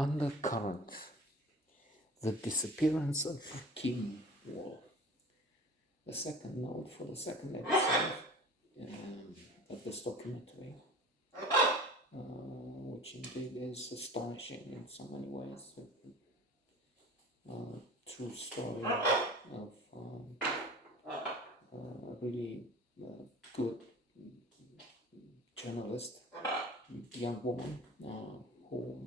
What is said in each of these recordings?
Undercurrent, the disappearance of Kim Wall. The second note for the second episode of this documentary, which indeed is astonishing in so many ways. True story of a really good journalist, young woman who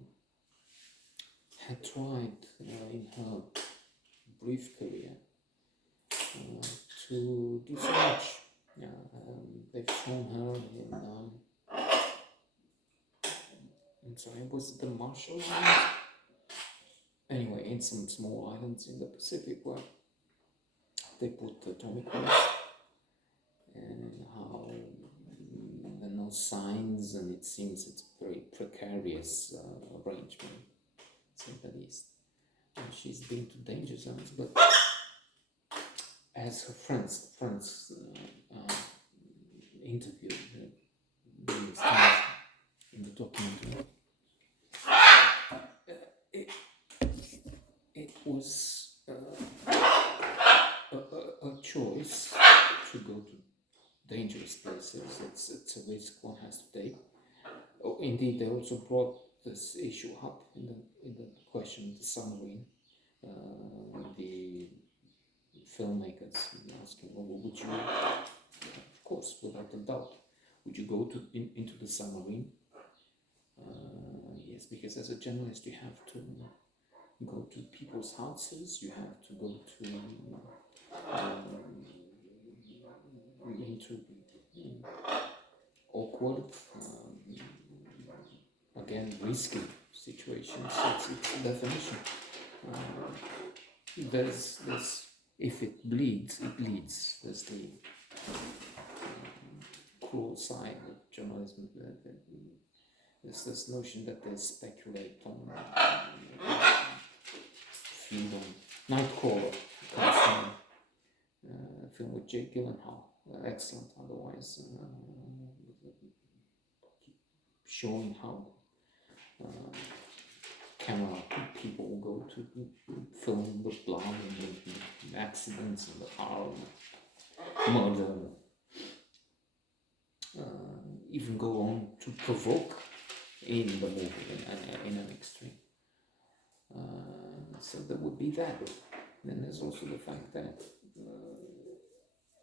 had tried in her brief career to do so much. They've shown her I'm sorry, was it the Marshall Islands? Anyway, in some small islands in the Pacific where they put atomic waste, and how there are no signs, and it seems it's a very precarious arrangement, to say the least. And she's been to danger zones, but as her friends interviewed various times in the documentary, it was a choice to go to dangerous places. It's a risk one has to take. Oh, indeed, they also brought this issue up in the question of the submarine. The filmmakers asking, well, would you, of course, without a doubt, would you go into the submarine? Yes, because as a journalist, you have to go to people's houses, you have to go to into awkward, again, risky situations. It's a definition. There's if it bleeds, it leads. There's the cruel side of journalism. There's this notion that they speculate on, feed on Nightcrawler, a film with Jake Gyllenhaal, excellent otherwise, showing how camera people go to film the blood and the accidents and the harm, murder, even go on to provoke in the movie in an extreme. So there would be that. Then there's also the fact that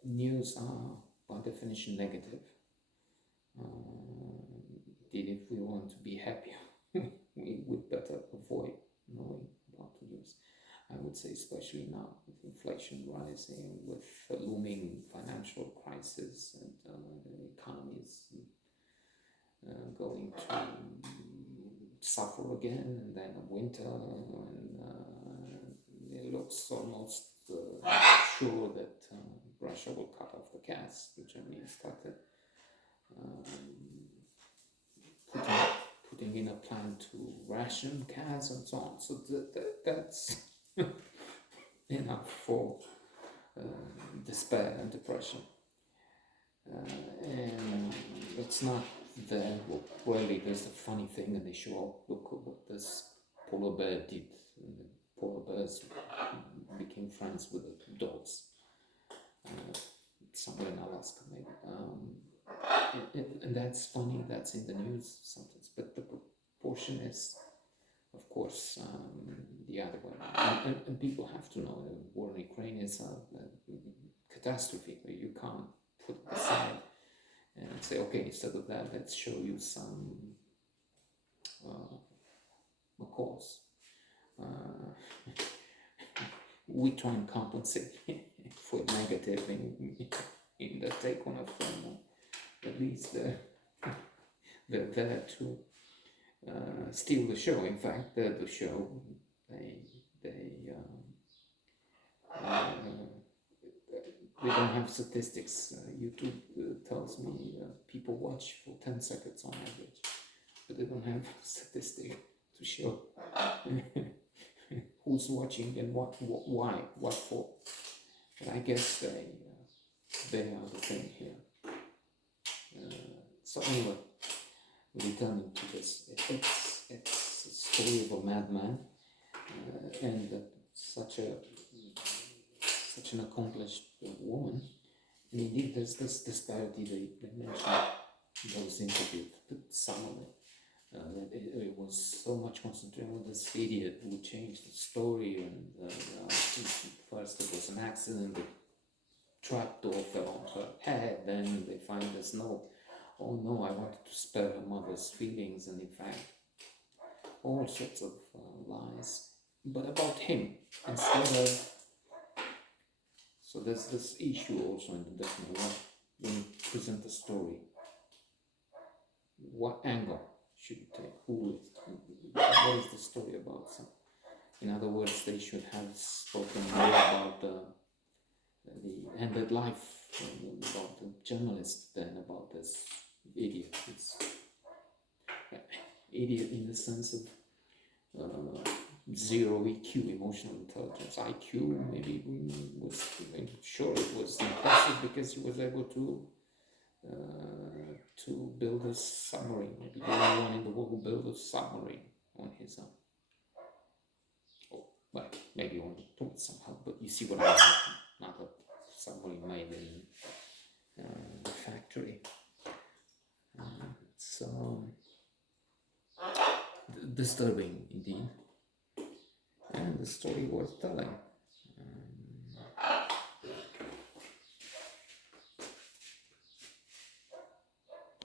news are by definition negative. Indeed, if we want to be happier, we would better avoid knowing about the news. I would say, especially now with inflation rising, with a looming financial crisis, and the economy is going to suffer again, and then a winter, and it looks almost sure that Russia will cut off the gas, which Germany started putting in a plan to ration gas and so on. So that's enough for despair and depression. And it's not there. Well, rarely there's a funny thing, and they show, oh, look what this polar bear did. And the polar bears became friends with the dogs. Somewhere in Alaska, maybe. And that's funny, that's in the news sometimes, but the proportion is, of course, the other way. And people have to know the war in Ukraine is a catastrophe. You can't put it aside and say, okay, instead of that, let's show you some cause. We try and compensate for negative in the take on a film. At least they're there to steal the show. In fact, the show they don't have statistics. YouTube tells me people watch for 10 seconds on average, but they don't have statistics to show who's watching and what, why, what for. But I guess they are the thing here. So anyway, returning to this, it's story of a madman, and such an accomplished woman. And indeed, there's this disparity they mentioned in those interviews. Some of it. It was so much concentrated on this idiot who changed the story, and first it was an accident, the trapdoor fell on her head, then they find this note, oh no, I wanted to spare her mother's feelings, and in fact, all sorts of lies, but about him, instead of, so there's this issue also in the document, when you present the story, what angle should you take? What is the story about? So, in other words, they should have spoken more about the ended life, about the journalist, than about this idiot. It's idiot in the sense of zero EQ, emotional intelligence. IQ, maybe was sure it was impressive because he was able to build a submarine. Maybe the only one in the world who built a submarine on his own. Oh, well, maybe only took some help, but you see what I mean. Not a submarine made in a factory. So disturbing indeed, and the story worth telling.